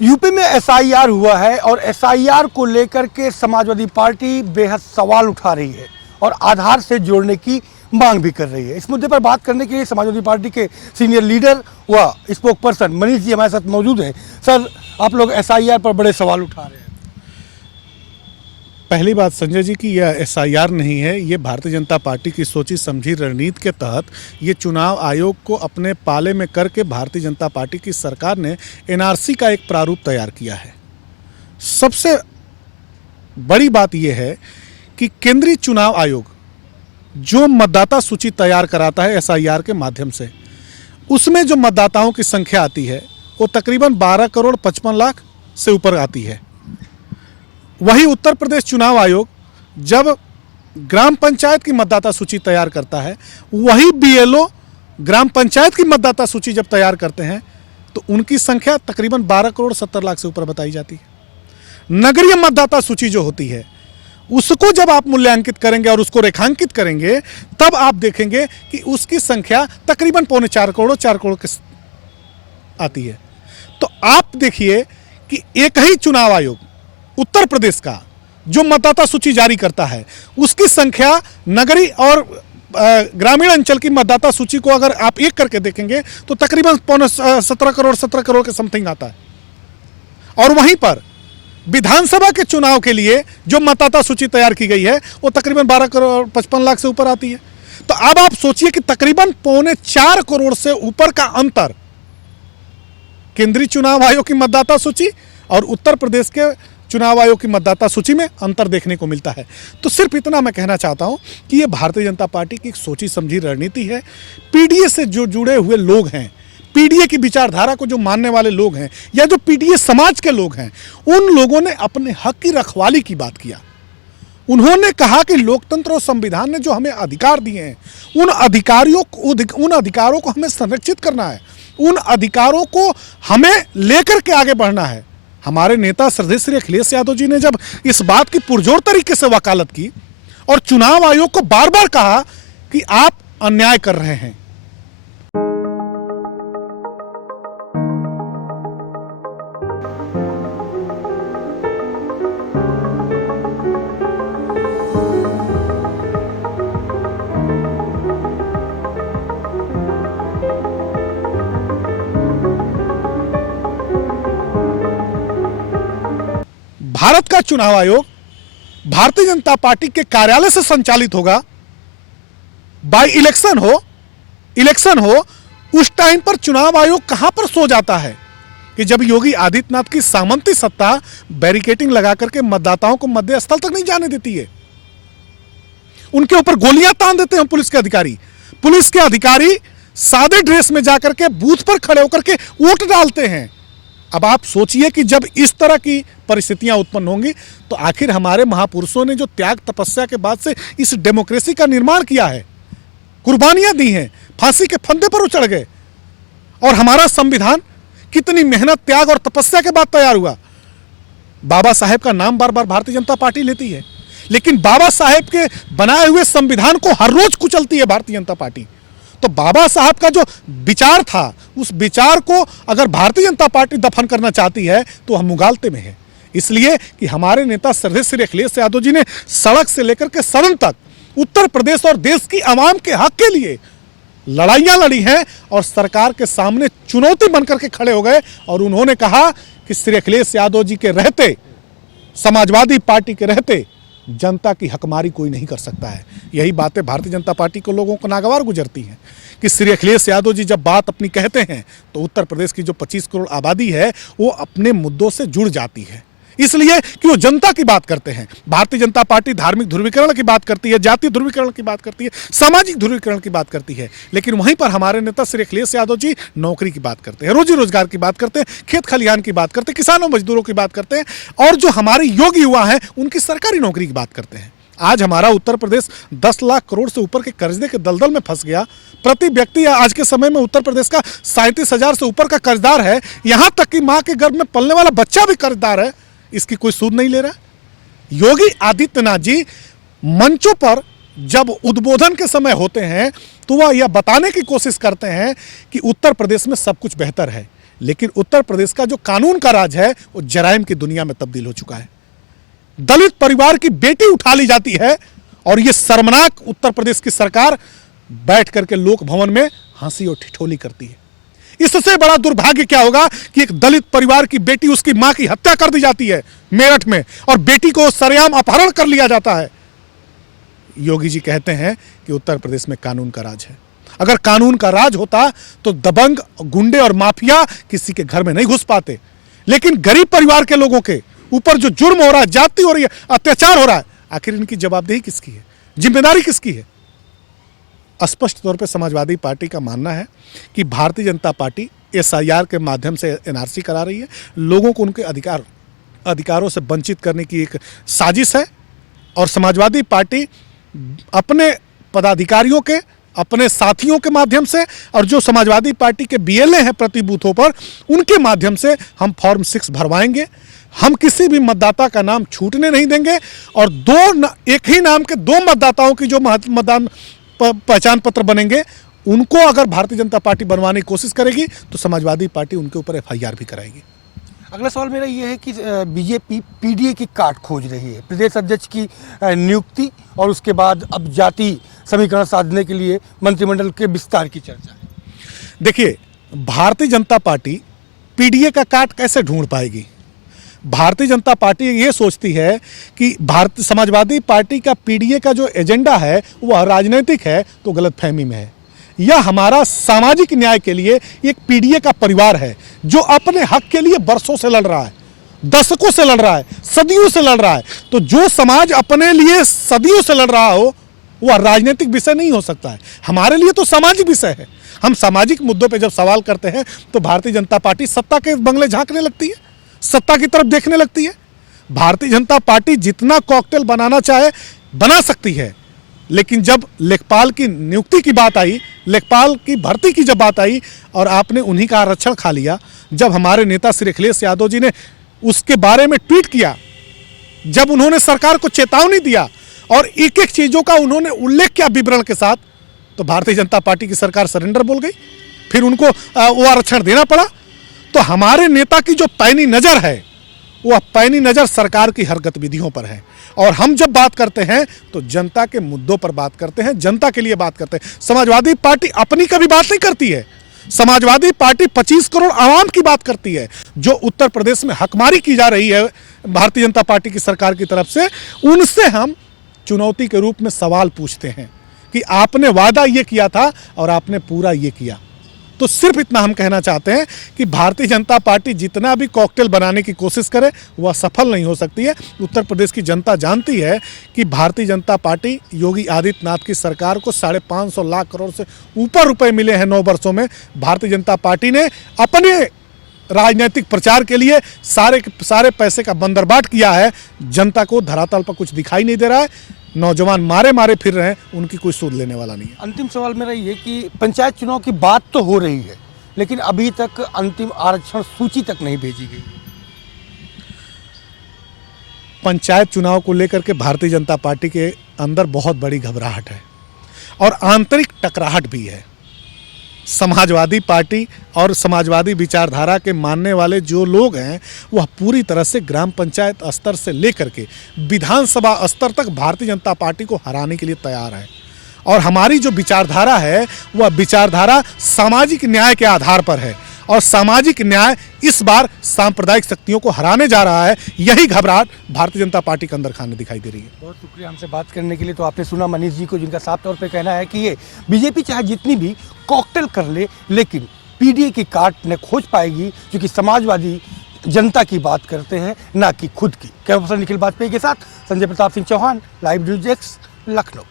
UP में SIR हुआ है और एसआईआर को लेकर के समाजवादी पार्टी बेहद सवाल उठा रही है और आधार से जोड़ने की मांग भी कर रही है। इस मुद्दे पर बात करने के लिए समाजवादी पार्टी के सीनियर लीडर व स्पोक पर्सन मनीष जी हमारे साथ मौजूद हैं। सर, आप लोग एसआईआर पर बड़े सवाल उठा रहे हैं। पहली बात संजय जी की यह एसआईआर नहीं है, ये भारतीय जनता पार्टी की सोची समझी रणनीति के तहत ये चुनाव आयोग को अपने पाले में करके भारतीय जनता पार्टी की सरकार ने एनआरसी का एक प्रारूप तैयार किया है। सबसे बड़ी बात यह है कि केंद्रीय चुनाव आयोग जो मतदाता सूची तैयार कराता है एसआईआर के माध्यम से, उसमें जो मतदाताओं की संख्या आती है वो तकरीबन 12 करोड़ 55 लाख से ऊपर आती है। वही उत्तर प्रदेश चुनाव आयोग जब ग्राम पंचायत की मतदाता सूची तैयार करता है, वही बीएलओ ग्राम पंचायत की मतदाता सूची जब तैयार करते हैं तो उनकी संख्या तकरीबन 12 करोड़ 70 लाख से ऊपर बताई जाती है। नगरीय मतदाता सूची जो होती है उसको जब आप मूल्यांकित करेंगे और उसको रेखांकित करेंगे तब आप देखेंगे कि उसकी संख्या तकरीबन 4.25 करोड़ के आती है। तो आप देखिए कि एक ही चुनाव आयोग उत्तर प्रदेश का जो मतदाता सूची जारी करता है उसकी संख्या नगरीय और ग्रामीण अंचल की मतदाता सूची को अगर आप एक करके देखेंगे तो तकरीबन 17 करोड़ के समथिंग आता है। और वहीं पर विधानसभा के चुनाव के लिए जो मतदाता सूची तैयार की गई है वो तकरीबन 12 करोड़ 55 लाख से ऊपर आती है। तो अब आप सोचिए कि तकरीबन 4.25 करोड़ से ऊपर का अंतर केंद्रीय चुनाव आयोग की मतदाता सूची और उत्तर प्रदेश के चुनाव आयोग की मतदाता सूची में अंतर देखने को मिलता है। तो सिर्फ इतना मैं कहना चाहता हूं कि ये भारतीय जनता पार्टी की एक सोची समझी रणनीति है। पीडीए से जो जुड़े हुए लोग हैं, पीडीए की विचारधारा को जो मानने वाले लोग हैं या जो पीडीए समाज के लोग हैं, उन लोगों ने अपने हक की रखवाली की बात किया। उन्होंने कहा कि लोकतंत्र और संविधान ने जो हमें अधिकार दिए हैं उन अधिकारों को हमें संरक्षित करना है, उन अधिकारों को हमें लेकर के आगे बढ़ना है। हमारे नेता श्रद्धेय श्री अखिलेश यादव जी ने जब इस बात की पुरजोर तरीके से वकालत की और चुनाव आयोग को बार बार कहा कि आप अन्याय कर रहे हैं। भारत का चुनाव आयोग भारतीय जनता पार्टी के कार्यालय से संचालित होगा। बाय इलेक्शन हो उस टाइम पर चुनाव आयोग कहां पर सो जाता है कि जब योगी आदित्यनाथ की सामंती सत्ता बैरिकेडिंग लगा करके मतदाताओं को मध्य स्थल तक नहीं जाने देती है। उनके ऊपर गोलियां तान देते हैं पुलिस के अधिकारी सादे ड्रेस में जाकर के बूथ पर खड़े होकर के वोट डालते हैं। अब आप सोचिए कि जब इस तरह की परिस्थितियां उत्पन्न होंगी तो आखिर हमारे महापुरुषों ने जो त्याग तपस्या के बाद से इस डेमोक्रेसी का निर्माण किया है, कुर्बानियां दी हैं, फांसी के फंदे पर उचड़ गए, और हमारा संविधान कितनी मेहनत त्याग और तपस्या के बाद तैयार हुआ। बाबा साहेब का नाम बार बार भारतीय जनता पार्टी लेती है, लेकिन बाबा साहेब के बनाए हुए संविधान को हर रोज कुचलती है भारतीय जनता पार्टी। तो बाबा साहब का जो विचार था उस विचार को अगर भारतीय जनता पार्टी दफन करना चाहती है तो हम मुगालते में है। इसलिए कि हमारे नेता श्रद्धेय श्री अखिलेश यादव जी ने सड़क से लेकर के सदन तक उत्तर प्रदेश और देश की आवाम के हक के लिए लड़ाइयां लड़ी हैं और सरकार के सामने चुनौती बनकर के खड़े हो गए और उन्होंने कहा कि श्री अखिलेश यादव जी के रहते, समाजवादी पार्टी के रहते जनता की हकमारी कोई नहीं कर सकता है। यही बातें भारतीय जनता पार्टी को लोगों को नागवार गुजरती हैं कि श्री अखिलेश यादव जी जब बात अपनी कहते हैं तो उत्तर प्रदेश की जो 25 करोड़ आबादी है वो अपने मुद्दों से जुड़ जाती है, इसलिए कि वो जनता की बात करते हैं। भारतीय जनता पार्टी धार्मिक ध्रुवीकरण की बात करती है, जातीय ध्रुवीकरण की बात करती है, सामाजिक ध्रुवीकरण की बात करती है, लेकिन वहीं पर हमारे नेता श्री अखिलेश यादव जी नौकरी की बात करते हैं, रोजी रोजगार की बात करते हैं, खेत खलिहान की बात करते हैं, किसानों मजदूरों की बात करते हैं, और जो हमारे योग्य युवा हैं उनकी सरकारी नौकरी की बात करते हैं। आज हमारा उत्तर प्रदेश 10 लाख करोड़ से ऊपर के कर्जे के दलदल में फंस गया। प्रति व्यक्ति आज के समय में उत्तर प्रदेश का 37,000 से ऊपर का कर्जदार है। यहां तक कि मां के गर्भ में पलने वाला बच्चा भी कर्जदार है, इसकी कोई सूद नहीं ले रहा। योगी आदित्यनाथ जी मंचों पर जब उद्बोधन के समय होते हैं तो वह यह बताने की कोशिश करते हैं कि उत्तर प्रदेश में सब कुछ बेहतर है, लेकिन उत्तर प्रदेश का जो कानून का राज है वो जराइम की दुनिया में तब्दील हो चुका है। दलित परिवार की बेटी उठा ली जाती है और ये शर्मनाक उत्तर प्रदेश की सरकार बैठ करके लोक भवन में हंसी और ठिठोली करती है। इससे बड़ा दुर्भाग्य क्या होगा कि एक दलित परिवार की बेटी, उसकी मां की हत्या कर दी जाती है मेरठ में और बेटी को सरेआम अपहरण कर लिया जाता है। योगी जी कहते हैं कि उत्तर प्रदेश में कानून का राज है। अगर कानून का राज होता तो दबंग, गुंडे और माफिया किसी के घर में नहीं घुस पाते, लेकिन गरीब परिवार के लोगों के ऊपर जो जुर्म हो रहा है, जाति हो रही है, अत्याचार हो रहा है, आखिर इनकी जवाबदेही किसकी है, जिम्मेदारी किसकी है? स्पष्ट तौर पर समाजवादी पार्टी का मानना है कि भारतीय जनता पार्टी SIR के माध्यम से NRC करा रही है, लोगों को उनके अधिकारों से वंचित करने की एक साजिश है। और समाजवादी पार्टी अपने पदाधिकारियों के, अपने साथियों के माध्यम से और जो समाजवादी पार्टी के BLA हैं प्रति बूथों पर, उनके माध्यम से हम फॉर्म 6 भरवाएंगे। हम किसी भी मतदाता का नाम छूटने नहीं देंगे और एक ही नाम के 2 मतदाताओं की जो मतदान पहचान पत्र बनेंगे, उनको अगर भारतीय जनता पार्टी बनवाने की कोशिश करेगी तो समाजवादी पार्टी उनके ऊपर FIR भी कराएगी। अगला सवाल मेरा ये है कि बीजेपी PDA की काट खोज रही है, प्रदेश अध्यक्ष की नियुक्ति और उसके बाद अब जाति समीकरण साधने के लिए मंत्रिमंडल के विस्तार की चर्चा है। देखिए, भारतीय जनता पार्टी PDA का काट कैसे ढूंढ पाएगी? भारतीय जनता पार्टी ये सोचती है कि भारतीय समाजवादी पार्टी का PDA का जो एजेंडा है वह राजनीतिक है, तो गलतफहमी में है। यह हमारा सामाजिक न्याय के लिए एक PDA का परिवार है जो अपने हक के लिए बरसों से लड़ रहा है, दशकों से लड़ रहा है, सदियों से लड़ रहा है। तो जो समाज अपने लिए सदियों से लड़ रहा हो वह राजनीतिक विषय नहीं हो सकता है। हमारे लिए तो सामाजिक विषय है। हम सामाजिक मुद्दों पर जब सवाल करते हैं तो भारतीय जनता पार्टी सत्ता के बंगले झांकने लगती है, सत्ता की तरफ देखने लगती है। भारतीय जनता पार्टी जितना कॉकटेल बनाना चाहे बना सकती है, लेकिन जब लेखपाल की नियुक्ति की बात आई, लेखपाल की भर्ती की जब बात आई और आपने उन्हीं का आरक्षण खा लिया, जब हमारे नेता श्री अखिलेश यादव जी ने उसके बारे में ट्वीट किया, जब उन्होंने सरकार को चेतावनी दिया और एक एक चीजों का उन्होंने उल्लेख किया विवरण के साथ, तो भारतीय जनता पार्टी की सरकार सरेंडर बोल गई। फिर उनको वो आरक्षण देना पड़ा। तो हमारे नेता की जो पैनी नजर है वह पैनी नजर सरकार की हर गतिविधियों पर है। और हम जब बात करते हैं तो जनता के मुद्दों पर बात करते हैं, जनता के लिए बात करते हैं। समाजवादी पार्टी अपनी कभी बात नहीं करती है। समाजवादी पार्टी 25 करोड़ आवाम की बात करती है। जो उत्तर प्रदेश में हकमारी की जा रही है भारतीय जनता पार्टी की सरकार की तरफ से, उनसे हम चुनौती के रूप में सवाल पूछते हैं कि आपने वादा ये किया था और आपने पूरा ये किया। तो सिर्फ इतना हम कहना चाहते हैं कि भारतीय जनता पार्टी जितना भी कॉकटेल बनाने की कोशिश करे वह सफल नहीं हो सकती है। उत्तर प्रदेश की जनता जानती है कि भारतीय जनता पार्टी, योगी आदित्यनाथ की सरकार को 550 लाख करोड़ से ऊपर रुपए मिले हैं 9 वर्षों में। भारतीय जनता पार्टी ने अपने राजनीतिक प्रचार के लिए सारे पैसे का बंदरबाट किया है। जनता को धरातल पर कुछ दिखाई नहीं दे रहा है। नौजवान मारे फिर रहे हैं, उनकी कोई सूद लेने वाला नहीं है। अंतिम सवाल मेरा ये कि पंचायत चुनाव की बात तो हो रही है, लेकिन अभी तक अंतिम आरक्षण सूची तक नहीं भेजी गई। पंचायत चुनाव को लेकर के भारतीय जनता पार्टी के अंदर बहुत बड़ी घबराहट है और आंतरिक टकराहट भी है। समाजवादी पार्टी और समाजवादी विचारधारा के मानने वाले जो लोग हैं वह पूरी तरह से ग्राम पंचायत स्तर से लेकर के विधानसभा स्तर तक भारतीय जनता पार्टी को हराने के लिए तैयार है। और हमारी जो विचारधारा है वह विचारधारा सामाजिक न्याय के आधार पर है और सामाजिक न्याय इस बार सांप्रदायिक शक्तियों को हराने जा रहा है। यही घबराहट भारतीय जनता पार्टी के अंदर खाने दिखाई दे रही है। बहुत शुक्रिया हमसे बात करने के लिए। तो आपने सुना मनीष जी को, जिनका साफ तौर पे कहना है कि ये बीजेपी चाहे जितनी भी कॉकटेल कर ले, लेकिन PDA की काट न खोज पाएगी, क्योंकि समाजवादी जनता की बात करते हैं, ना कि खुद की। कैमरा पर्सन निखिल वाजपेयी के साथ Sanjay Pratap Singh Chauhan, live news X, Lucknow.